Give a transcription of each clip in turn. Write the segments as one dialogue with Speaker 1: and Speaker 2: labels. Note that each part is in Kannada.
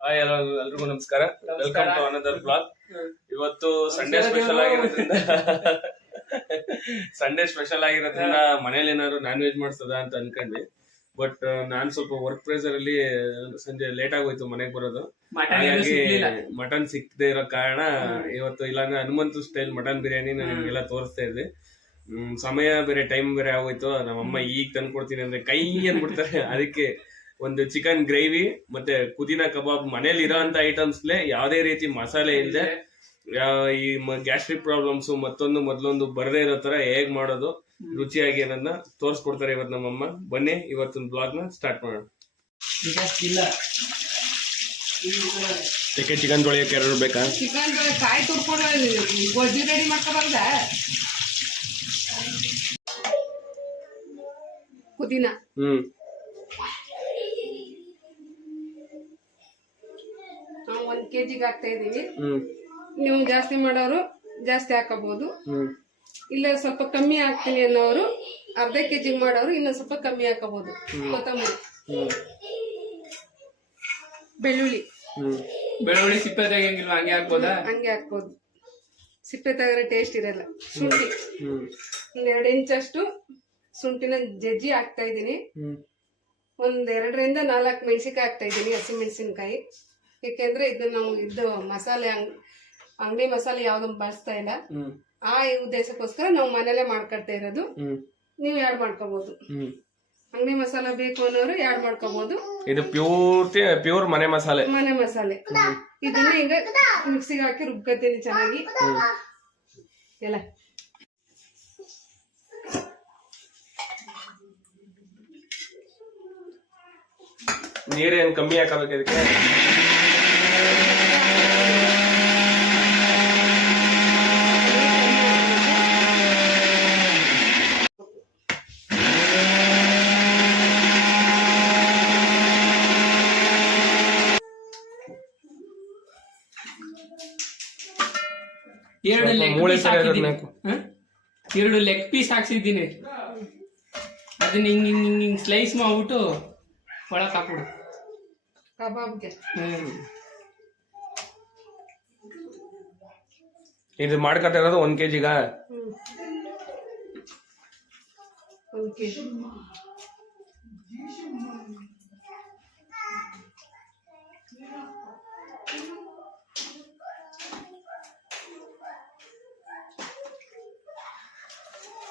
Speaker 1: ಹಾಯ್ ಎಲ್ಲ ಎಲ್ರಿಗೂ ನಮಸ್ಕಾರ. ವೆಲ್ಕಮ್ ಟು ಅನದರ್ ಬ್ಲಾಗ್ ಇವತ್ತು ಸಂಡೇ ಸ್ಪೆಷಲ್ ಆಗಿರೋದ್ರಿಂದ ಸಂಡೇ ಸ್ಪೆಷಲ್ ಆಗಿರೋದ್ರಿಂದ ಮನೇಲಿ ಏನಾದ್ರು ನಾನ್ ವೆಜ್ ಮಾಡ್ಸದ ಅಂತ ಅನ್ಕೊಂಡ್ವಿ. ಬಟ್ ನಾನ್ ಸ್ವಲ್ಪ ವರ್ಕ್ ಪ್ರೆಸರ್ ಅಲ್ಲಿ ಸಂಜೆ ಲೇಟ್ ಆಗೋಯ್ತು ಮನೆಗೆ ಬರೋದು.
Speaker 2: ಮಟನ್ ಏನು
Speaker 1: ಹಾಗಾಗಿ ಮಟನ್ ಸಿಕ್ಕದೆ ಇರೋ ಕಾರಣ ಇವತ್ತು ಇಲ್ಲಾಂದ್ರೆ ಹನುಮಂತು ಸ್ಟೈಲ್ ಮಟನ್ ಬಿರಿಯಾನಿ ನಿಮ್ಗೆಲ್ಲ ತೋರಿಸ್ತಾ ಇದ್ದೆ. ಸಮಯ ಬೇರೆ ಟೈಮ್ ಬೇರೆ ಆಗೋಯ್ತು. ನಮ್ಮಮ್ಮ ಈಗ ತಂದ್ಕೊಡ್ತೀನಿ ಅಂದ್ರೆ ಕೈ ಅಂದ್ಬಿಡ್ತಾರೆ ಅದಕ್ಕೆ ಒಂದು ಚಿಕನ್ ಗ್ರೇವಿ ಮತ್ತೆ ಪುದೀನ ಕಬಾಬ್ ಮನೇಲಿ ಇರೋಂತ ಐಟಮ್ಸ್ಲೆ ಯಾವುದೇ ರೀತಿ ಮಸಾಲೆ ಇಲ್ಲದೆ ಈ ಗ್ಯಾಸ್ಟ್ರಿಕ್ ಪ್ರಾಬ್ಲಮ್ಸ್ ಮತ್ತೊಂದು ಮೊದಲೊಂದು ಬರದೇ ಇರೋ ತರ ಹೇಗ್ ಮಾಡೋದು ರುಚಿಯಾಗಿ ಅನ್ನೋದನ್ನ ತೋರಿಸ್ಕೊಡ್ತಾರೆ ಇವತ್ತು ನಮ್ಮಮ್ಮ. ಬನ್ನಿ ಇವತ್ತಿನ ಬ್ಲಾಗ್ನ ಸ್ಟಾರ್ಟ್ ಮಾಡೋಣ.
Speaker 2: ಇಲ್ಲ
Speaker 1: ಯಾಕೆ ಚಿಕನ್ ತೊಳೆಯಕ್ಕೆ ಎರಡು ಬೇಕಾ
Speaker 3: ಚಿಕನ್ ಕಾಯಿ ತುರ್ಕೊಂಡು ಗೊಜ್ಜು ರೆಡಿ ಮಾಡ್ಕೊಬಾರ್ದ ಪುದೀನ.
Speaker 1: ಹ್ಮ್.
Speaker 3: ಕೆಜಿಗೆ ಹಾಕ್ತಾ ಇದೀವಿ
Speaker 1: ಹ್ಮ್.
Speaker 3: ನೀವು ಜಾಸ್ತಿ ಮಾಡೋರು ಜಾಸ್ತಿ ಹಾಕಬಹುದು.
Speaker 1: ಹ್ಮ್.
Speaker 3: ಇಲ್ಲ ಸ್ವಲ್ಪ ಕಮ್ಮಿ ಹಾಕ್ತೀನಿ ಅನ್ನೋರು ಅರ್ಧ ಕೆಜಿ ಮಾಡೋರು ಇನ್ನೊಂದ್ ಸ್ವಲ್ಪ ಕಮ್ಮಿ ಹಾಕಬಹುದು. ಕೊತ್ತಂಬರಿ.
Speaker 1: ಹ್ಮ್.
Speaker 3: ಬೆಳ್ಳುಳ್ಳಿ.
Speaker 1: ಹ್ಮ್.
Speaker 2: ಬೆಳ್ಳುಳ್ಳಿ ಸಿಪ್ಪೆ ತೆಗಿಯಂಗಿಲ್ವಾ? ಹಂಗೆ ಹಾಕ್ಬೋದಾ?
Speaker 3: ಹಂಗೆ ಹಾಕ್ಬೋದು. ಸಿಪ್ಪೆ ತೆಗೆದ್ರೆ ಟೇಸ್ಟ್ ಇರಲ್ಲ. ಶುಂಠಿ.
Speaker 1: ಹ್ಮ್.
Speaker 3: ಒಂದ್ ಎರಡು ಇಂಚಷ್ಟು ಶುಂಠಿನ ಜಜ್ಜಿ ಹಾಕ್ತಾ ಇದೀನಿ
Speaker 1: ಹ್ಮ್.
Speaker 3: ಒಂದ್ ಎರಡರಿಂದ ನಾಲ್ಕು ಮೆಣಸಿನ್ಕಾಯಿ ಹಾಕ್ತಾ ಇದ್ದೀನಿ ಹಸಿ ಮೆಣಸಿನ್ಕಾಯಿ. ಯಾಕೆಂದ್ರೆ ಇದು ನಾವು ಇದು ಮಸಾಲೆ ಅಂಗ್ ಅಂಗಡಿ ಮಸಾಲೆ ಯಾವ್ದು ಬಳಸ್ತಾ ಇಲ್ಲ. ಆ ಉದ್ದೇಶಕ್ಕೋಸ್ಕರ ನಾವು ಮನೇಲೆ ಮಾಡ್ಕೊಳ್ತಾ ಇರೋದು. ನೀವು ಯಾಡ್ ಮಾಡ್ಕೋಬಹುದು ಅಂಗಡಿ ಮಸಾಲೆ ಬೇಕು ಅನ್ನೋರು ಯಾಡ್ ಮಾಡ್ಕೋಬಹುದು
Speaker 1: ಇದು ಪ್ಯೂರ್ತಿ ಪ್ಯೂರ್ ಮನೆ ಮಸಾಲೆ.
Speaker 3: ಮನೆ ಮಸಾಲೆ. ಇದನ್ನ ಈಗ ಮಿಕ್ಸಿಗೆ ಹಾಕಿ ರುಬ್ಕೊತೀನಿ ಚೆನ್ನಾಗಿ. ಎಲ್ಲ.
Speaker 1: ನೀರೇನ್ ಕಮ್ಮಿ ಹಾಕಬೇಕು ಇದಕ್ಕೆ
Speaker 2: ಎರಡು ಲೆಗ್ ಪೀಸ್ ಹಾಕಿದ್ದೀನಿ? ಎರಡು ಲೆಗ್ ಪೀಸ್ ಹಾಕ್ಸಿದ್ದೀನಿ. ಅದನ್ನ ಹಿಂಗ್ ಹಿಂಗ್ ಹಿಂಗ್ ಹಿಂಗ್ ಸ್ಲೈಸ್ ಮಾಡ್ಬಿಟ್ಟು ಒಳಕ್ ಹಾಕ್ಬಿಡು.
Speaker 3: ಕಬಾಬ್ಗೆ
Speaker 1: ಇದು ಮಾಡ್ಕೊತಾ ಇರೋದು ಒಂದ್ ಕೆಜಿಗ
Speaker 3: ಕೆಜಿ ಒಂದ್ ಕೆಜಿ.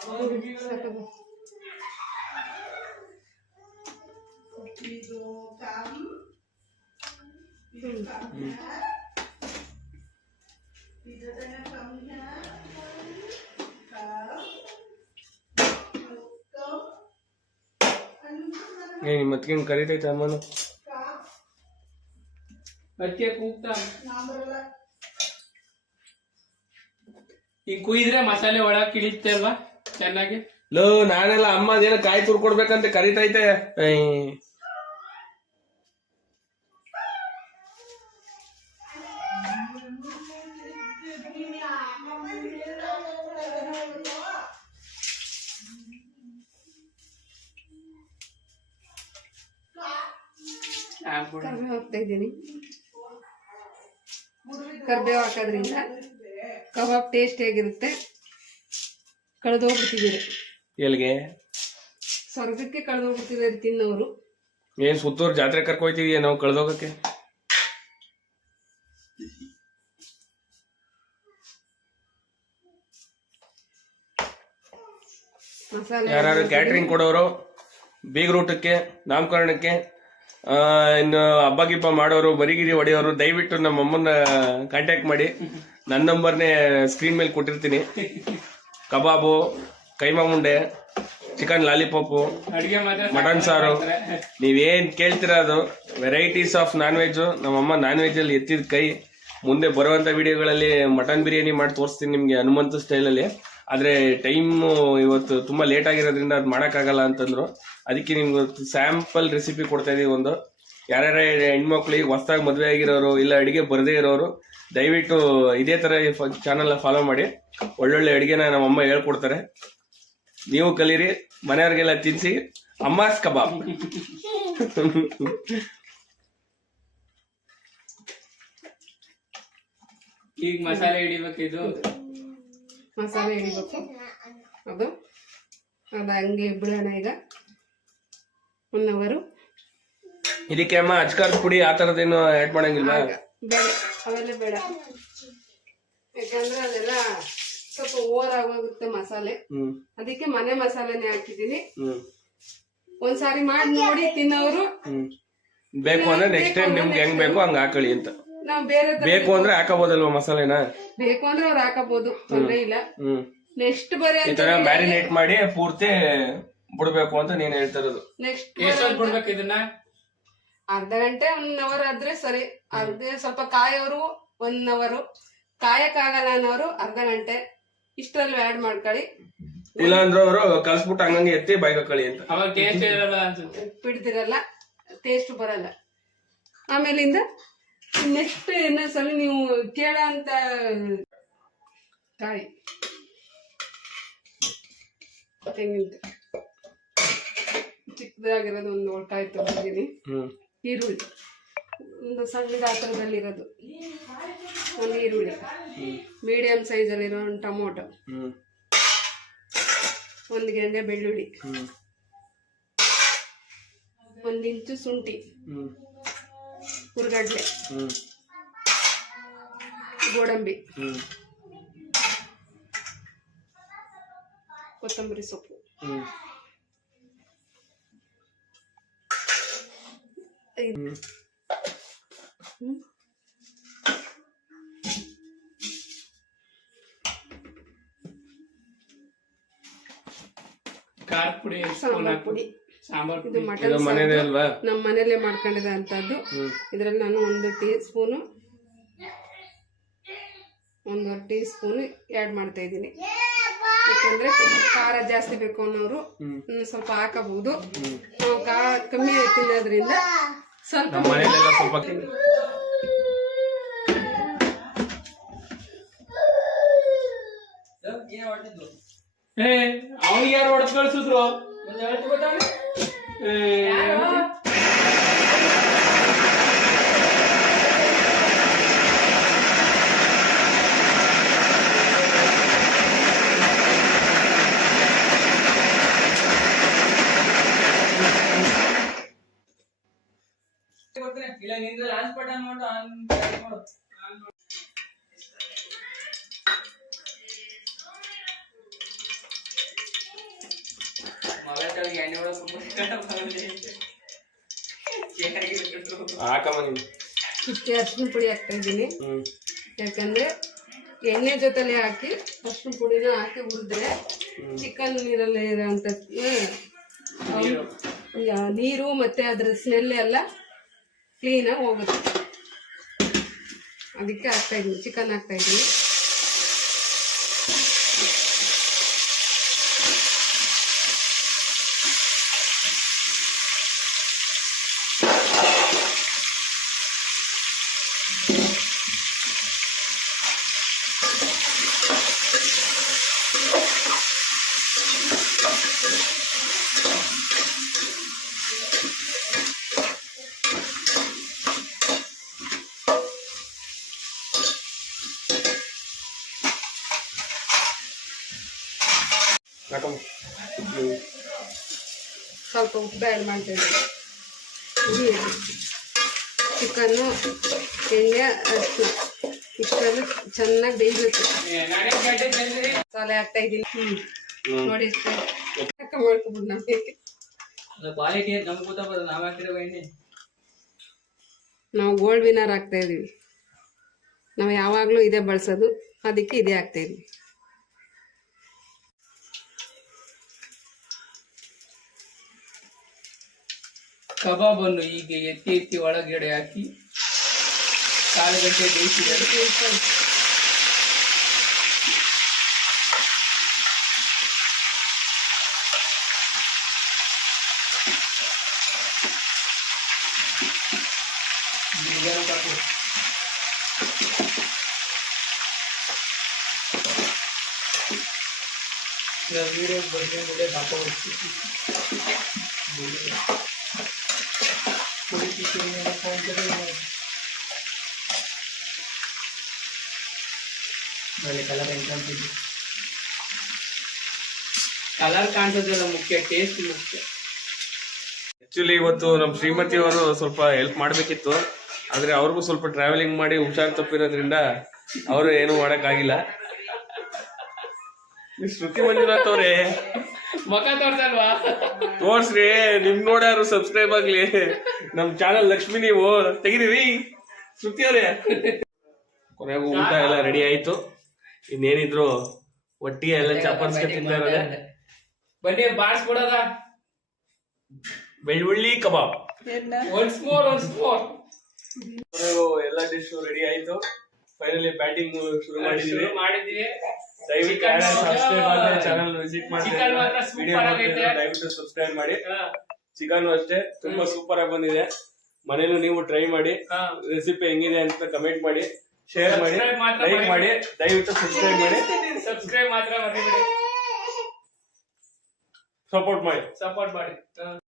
Speaker 3: ಸಾಕು. ಹ್ಮ್.
Speaker 1: ಏ ನಿಮ್ಮ ಮತ್ಕಿಂಗ್ ಕರಿತೈತೆ ಅಮ್ಮನು
Speaker 2: ಅದಕ್ಕೆ ಕೂಗ್ತಾ ಹಿಂಗ್ ಕುಯ್ದ್ರೆ ಮಸಾಲೆ ಒಳಗ್ ಇಳಿಯುತ್ತೆ ಅಲ್ವಾ ಚೆನ್ನಾಗಿ.
Speaker 1: ಲೋ ನಾನೆಲ್ಲ ಅಮ್ಮ ಅದೇನೋ ಕಾಯಿ ತುರ್ ಕೊಡ್ಬೇಕಂತ ಕರಿತೈತೆ ಐ.
Speaker 2: ಹಾಕ್ಬಿಡು
Speaker 3: ಕರ್ಬೇವು ಹಾಕ್ತಾ ಇದ್ದೀನಿ. ಕರ್ಬೇವು ಹಾಕೋದ್ರಿಂದ ಕಬಾಬ್ ಟೇಸ್ಟ್ ಹೇಗಿರುತ್ತೆ? ಕಳೆದೋಗ್ಬಿಡ್ತಿದ್ದೀರಿ
Speaker 1: ಎಲ್ಲಿಗೆ?
Speaker 3: ಸ್ವರ್ಗಕ್ಕೆ ಕಳೆದೋಗ್ಬಿಟ್ಟಿದ್ದಾರೆ ತಿನ್ನೋರು.
Speaker 1: ಏನ್ ಸುತ್ತೂರ್ ಜಾತ್ರೆ ಕರ್ಕೊಯ್ತೀವಿ ನಾವು ಕಳೆದೋಗಕ್ಕೆ? ಯಾರು ಕ್ಯಾಟ್ರಿಂಗ್ ಕೊಡೋರು ಬೀಗ್ರೂಟಕ್ಕೆ ನಾಮಕರಣಕ್ಕೆ ಇನ್ನು ಹಬ್ಬ ಗಿಬ್ಬ ಮಾಡೋರು ಬರಿಗಿರಿ ಹೊಡೆಯೋರು ದಯವಿಟ್ಟು ನಮ್ಮ ಅಮ್ಮನ್ನ ಕಾಂಟ್ಯಾಕ್ಟ್ ಮಾಡಿ. ನನ್ನ ನಂಬರ್ನೇ ಸ್ಕ್ರೀನ್ ಮೇಲೆ ಕೊಟ್ಟಿರ್ತೀನಿ. ಕಬಾಬು ಕೈಮಾ ಮುಂಡೆ ಚಿಕನ್ ಲಾಲಿಪಾಪು
Speaker 2: ಅಡಿಗೆ ಮಾತ್ರ
Speaker 1: ಮಟನ್ ಸಾರು. ನೀವೇನ್ ಕೇಳ್ತೀರ ಅದು? ವೆರೈಟೀಸ್ ಆಫ್ ನಾನ್ ವೆಜ್ ನಮ್ಮಮ್ಮ ನಾನ್ ವೆಜ್ ಅಲ್ಲಿ ಎತ್ತಿದ ಕೈ. ಮುಂದೆ ಬರುವಂತ ವಿಡಿಯೋಗಳಲ್ಲಿ ಮಟನ್ ಬಿರಿಯಾನಿ ಮಾಡಿ ತೋರಿಸ್ತೀನಿ ನಿಮ್ಗೆ ಹನುಮಂತ ಸ್ಟೈಲಲ್ಲಿ ಆದ್ರೆ ಟೈಮ್ ಇವತ್ತು ತುಂಬಾ ಲೇಟ್ ಆಗಿರೋದ್ರಿಂದ ಅದು ಮಾಡೋಕ್ಕಾಗಲ್ಲ ಅಂತಂದ್ರು. ಅದಕ್ಕೆ ನಿಮ್ಗೆ ಸ್ಯಾಂಪಲ್ ರೆಸಿಪಿ ಕೊಡ್ತಾ ಇದೀವಿ ಒಂದು. ಯಾರ್ಯಾರ ಹೆಣ್ಮಕ್ಳಿಗೆ ಹೊಸದಾಗಿ ಮದುವೆ ಆಗಿರೋರು ಇಲ್ಲ ಅಡಿಗೆ ಬರದೇ ಇರೋರು ದಯವಿಟ್ಟು ಇದೇ ತರ ಚಾನಲ್ ಫಾಲೋ ಮಾಡಿ. ಒಳ್ಳೊಳ್ಳೆ ಅಡಿಗೆನ ನಮ್ಮಮ್ಮ ಹೇಳ್ಕೊಡ್ತಾರೆ. ನೀವು ಕಲೀರಿ ಮನೆಯವ್ರಿಗೆಲ್ಲ ತಿನ್ಸಿ ಅಮ್ಮಾಸ್ ಕಬಾಬ್.
Speaker 2: ಈಗ ಮಸಾಲೆ ಹಿಡಿಬೇಕು ಇದು.
Speaker 3: ಮಸಾಲೆ ಹಿಡಿಬೇಕು. ಅದು. ಅದು ಹಂಗೆ ಬಿಡೋಣ ಈಗ. ಒನ್ ಅವರು
Speaker 1: ಇದಕ್ಕೆ ಅಮ್ಮ ಅಚ್ಕಾರದ ಪುಡಿ ಆ ಥರದ್ದೇನು ಆಡ್ ಮಾಡಂಗಿಲ್ವಾ?
Speaker 3: ಬೇಡ ಅವೆಲ್ಲ ಬೇಡ. ಯಾಕಂದ್ರೆ ಅದೆಲ್ಲ ಸ್ವಲ್ಪ ಓವರ್ ಆಗೋಗುತ್ತೆ ಮಸಾಲೆ.
Speaker 1: ಹ್ಮ್.
Speaker 3: ಅದಕ್ಕೆ ಮನೆ ಮಸಾಲೆನೆ ಹಾಕಿದೀನಿ
Speaker 1: ಹ್ಮ್.
Speaker 3: ಒಂದ್ಸಾರಿ ಮಾಡಿ ನೋಡಿ ತಿನ್ನೋರು.
Speaker 1: ಹ್ಮ್. ಬೇಕು ಅಂದ್ರೆ ನೆಕ್ಸ್ಟ್ ಟೈಮ್ ನಿಮ್ಗೆ ಹೆಂಗ್ ಬೇಕು ಹಂಗ ಹಾಕೊಳ್ಳಿ ಅಂತ.
Speaker 3: ನಾವು ಬೇರೆ ತರ-
Speaker 1: ಬೇಕು ಅಂದ್ರೆ ಹಾಕಬೋದಲ್ವಾ ಮಸಾಲೆನ?
Speaker 3: ಬೇಕು ಅಂದ್ರೆ ಅವ್ರು ಹಾಕಬಹುದು ತೊಂದ್ರೆ ಇಲ್ಲ.
Speaker 1: ಹ್ಮ್.
Speaker 3: ನೆಕ್ಸ್ಟ್ ಬರೀ
Speaker 1: ಈ ತರ ಮ್ಯಾರಿನೇಟ್ ಮಾಡಿ ಪೂರ್ತಿ ಬಿಡ್ಬೇಕು ಅಂತ ನೀನ್ ಹೇಳ್ತಿರೋದು
Speaker 3: ನೆಕ್ಸ್ಟ್
Speaker 2: ಎಷ್ಟೊತ್ತು ಬಿಡ್ಬೇಕು ಇದನ್ನ?
Speaker 3: ಅರ್ಧ ಗಂಟೆ ಒನ್ ಅವರ್ ಆದ್ರೆ ಸರಿ. ಅರ್ಧ ಸ್ವಲ್ಪ ಕಾಯೋರು ಒನ್ ಅವರು ಕಾಯಕ್ಕಾಗಲ್ಲ ಅನ್ನೋರು ಅರ್ಧ ಗಂಟೆ. ಇಷ್ಟರಲ್ಲಿ ಆಡ್ ಮಾಡ್ಕೊಳ್ಳಿ.
Speaker 1: ಇಲ್ಲ ಅಂದ್ರೆ ಅವರು ಕಲ್ಸ್ಬಿಟ್ಟು ಹಂಗಂಗೆ ಎತ್ತಿ ಹಾಕೊಳ್ಳಿ ಅಂತ.
Speaker 2: ಅವಾಗ ಟೇಸ್ಟ್ ಇರಲ್ಲ ಅನ್ಸುತ್ತೆ.
Speaker 3: ಬಿಡ್ದಿರಲ್ಲ ಟೇಸ್ಟ್ ಬರಲ್ಲ. ಆಮೇಲಿಂದ ನೆಕ್ಸ್ಟ್ ಇನ್ನೊಂದ್ಸಲ ನೀವು ಕೇಳೋ ಅಂತ ಕಾಯಿ ತೆಂಗಿನ ಚಿಕ್ಕದಾಗಿರೋದು ಒಂದು ಕಾಯಿ ತಗೊಂಡಿದ್ದೀನಿ ಈರುಳ್ಳಿ. ಒಂದು ಸಣ್ಣ ಗಾತ್ರದಲ್ಲಿರೋದು ಒಂದು ಈರುಳ್ಳಿ. ಮೀಡಿಯಂ ಸೈಜಲ್ಲಿರೋ ಒಂದು ಟೊಮೊಟೊ. ಒಂದು ಗೆಂದೆ ಬೆಳ್ಳುಳ್ಳಿ. ಒಂದು ಇಂಚು ಶುಂಠಿ. ಹುರ್ಗಡ್ಲೆ. ಗೋಡಂಬಿ. ಕೊತ್ತಂಬರಿ ಸೊಪ್ಪು.
Speaker 2: ಖಾರ ಪುಡಿ
Speaker 3: ಸಾಂಬಾರ್ ಪುಡಿ.
Speaker 2: ಸಾಂಬಾರ್
Speaker 3: ಇದು
Speaker 2: ಪುಡಿ.
Speaker 3: ಮಟನ್ ನಮ್ಮ ಮನೇಲೆ ಮಾಡ್ಕೊಂಡಿರೋ ಅಂಥದ್ದು
Speaker 1: ಹ್ಮ್.
Speaker 3: ಇದರಲ್ಲಿ ನಾನು ಒಂದು ಟೀ ಸ್ಪೂನು ಒಂದೂವರೆ ಟೀ ಸ್ಪೂನ್ ಆ್ಯಡ್ ಮಾಡ್ತಾ ಇದ್ದೀನಿ. ಯಾಕಂದ್ರೆ ಖಾರ ಜಾಸ್ತಿ ಬೇಕು ಅನ್ನೋರು ಸ್ವಲ್ಪ ಹಾಕಬಹುದು. ನಾವು ಖಾರ ಕಮ್ಮಿ ತಿನ್ನೋದ್ರಿಂದ ಸ್ವಲ್ಪ
Speaker 1: ನಮ್ಮ ಮನೇಲೆಲ್ಲ ಸ್ವಲ್ಪ
Speaker 2: ಏ ಅವ್ನಿಗೆ ಯಾರು ಹೊಡೆದು ಕಳ್ಸಿದ್ರು? ಏ,
Speaker 1: ಹಾಕಮ್ಮ ನೀವು
Speaker 3: ಇಷ್ಟೇ ಅರ್ಶಿನ ಪುಡಿ ಹಾಕ್ತಾ ಇದ್ದೀನಿ. ಯಾಕಂದ್ರೆ ಎಣ್ಣೆ ಜೊತೆಲೆ ಹಾಕಿ ಅರ್ಶಿನ ಪುಡಿನ ಹಾಕಿ ಹುರಿದ್ರೆ ಚಿಕನ್ ನೀರಲ್ಲಿ ಇರೋಂಥ ನೀರು. ಮತ್ತೆ ಅದ್ರ ಸ್ಮೆಲ್ ಎಲ್ಲ ಕ್ಲೀನಾಗಿ ಹೋಗುತ್ತೆ. ಅದಕ್ಕೆ ಹಾಕ್ತಾಯಿದ್ದೀನಿ ಚಿಕನ್ ಹಾಕ್ತಾ ಸ್ವಲ್ಪ ಉಪ್ಪು ಆ್ಯಡ್ ಮಾಡ್ತಾ ಇದ್ದೀನಿ ನೀರು ಚಿಕನ್ನು ಎಣ್ಣೆ ಅಷ್ಟು ಚೆನ್ನಾಗಿ ಬೇಯಬೇಕು. ಮಸಾಲೆ ಹಾಕ್ತಾ ಇದ್ದೀನಿ ನೋಡಿ ಇಷ್ಟೇ ಲೆಕ್ಕ ಮಾಡ್ಕೊಬಿಟ್ಟು ನಮಗೆ
Speaker 2: ಕ್ವಾಲಿಟಿ ನಮ್ಗೆ ಗೊತ್ತಾಗೋದು ನಾವ್ ಹಾಕಿರೋ ಎಣ್ಣೆ
Speaker 3: ನಾವು ಗೋಲ್ಡ್ ವಿನರ್ ಹಾಕ್ತಾ ಇದೀವಿ ನಾವು ಯಾವಾಗಲೂ ಇದೇ ಬಳಸೋದು ಅದಕ್ಕೆ ಇದೇ ಹಾಕ್ತಾ ಇದೀವಿ
Speaker 2: ಕಬಾಬನ್ನು ಹೀಗೆ ಎತ್ತಿ ಎತ್ತಿ ಒಳಗಡೆ ಹಾಕಿ ಕಾಲು ಗಂಟೆ ಬೇಯಿಸಿದರೆ ಬೀಗರು ಬಾಪ ಬಗ್ಗೆ ಮೇಲೆ ಕಾಣ್ತದೆ. ಒಳ್ಳೆ ಕಲರ್ ಹೆಂಗ್ ಕಲರ್ ಕಾಣಿಸೋದೆಲ್ಲ ಮುಖ್ಯ ಟೇಸ್ಟ್ ಮುಖ್ಯ.
Speaker 1: ಆಕ್ಚುಲಿ ಇವತ್ತು ನಮ್ಮ ಶ್ರೀಮತಿ ಅವರು ಸ್ವಲ್ಪ ಹೆಲ್ಪ್ ಮಾಡ್ಬೇಕಿತ್ತು. ಆದ್ರೆ ಅವ್ರಿಗೂ ಸ್ವಲ್ಪ ಟ್ರಾವೆಲಿಂಗ್ ಮಾಡಿ ಹುಷಾರ್ ತಪ್ಪಿರೋದ್ರಿಂದ ಅವರು ಏನು ಮಾಡಕ್ಕಾಗಿಲ್ಲ. ಶ್ರುತಿ ಮಂಜುನಾಥ್ ಅವ್ರೆ
Speaker 2: ಮುಖ ತೋರ್ಸಲ್ವಾ?
Speaker 1: ತೋರ್ಸ್ರಿ ನಿಮ್ ನೋಡ್ಯಾರು ಸಬ್ಸ್ಕ್ರೈಬ್ ಆಗ್ಲಿ. ನಮ್ ಚಾನಲ್ ಲಕ್ಷ್ಮಿ ನೀವು. ತೆಗಿರಿ ಶ್ರುತಿ ಅವ್ರೆ. ಕೊನೆಗೂ ಊಟ ಎಲ್ಲ ರೆಡಿ ಆಯ್ತು. ಇನ್ನೇನಿದ್ರು ಒಟ್ಟಿಗೆ ಎಲ್ಲ ಚಾಪರ್ಸ್ ತಿಂತಾ ಇರೋದೆ.
Speaker 2: ಬನ್ನಿ ಬಾಡ್ಸ್ಬಿಡೋದ
Speaker 1: ಬೆಳ್ಳುಳ್ಳಿ ಕಬಾಬ್.
Speaker 2: ಒನ್ಸ್ ಮೋರ್ ಒನ್ಸ್ ಮೋರ್
Speaker 1: ಕೊನೆಗೂ ಎಲ್ಲ ಡಿಶ್ ರೆಡಿ ಆಯ್ತು. ಫೈನಲಿ ಬ್ಯಾಟಿಂಗ್ ಶುರು ಮಾಡಿದ್ವಿ.
Speaker 2: ಶುರು ಮಾಡಿದ್ವಿ.
Speaker 1: ದಯವಿಟ್ಟು ಸಬ್ಸ್ಕ್ರೈಬ್ ಆದ್ರೆ ಚಾನಲ್ ವಿಸಿಟ್ ಮಾಡಿ
Speaker 2: Chicken ಮಾತ್ರ super
Speaker 1: ವಿಡಿಯೋ
Speaker 2: ಆಗೈತೆ.
Speaker 1: ದಯವಿಟ್ಟು ಸಬ್ಸ್ಕ್ರೈಬ್ ಮಾಡಿ. ಚಿಕನ್ ಅಷ್ಟೇ ತುಂಬಾ ಸೂಪರ್ ಆಗಿ ಬಂದಿದೆ. ಮನೇಲೂ ನೀವು ಟ್ರೈ ಮಾಡಿ. ರೆಸಿಪಿ ಹೆಂಗಿದೆ ಅಂತ ಕಮೆಂಟ್ ಮಾಡಿ ಶೇರ್ ಮಾಡಿ
Speaker 2: Subscribe ಮಾತ್ರ
Speaker 1: ಲೈಕ್ ಮಾಡಿ
Speaker 2: ಮಾಡಿ.
Speaker 1: ದಯವಿಟ್ಟು ಸಬ್ಸ್ಕ್ರೈಬ್ ಮಾಡಿ.
Speaker 2: ಸಬ್ಸ್ಕ್ರೈಬ್ ಮಾತ್ರ ಮರಿಬೇಡಿ.
Speaker 1: ಸಪೋರ್ಟ್ ಮಾಡಿ.
Speaker 2: ಸಪೋರ್ಟ್ ಮಾಡಿ. ಹಾ.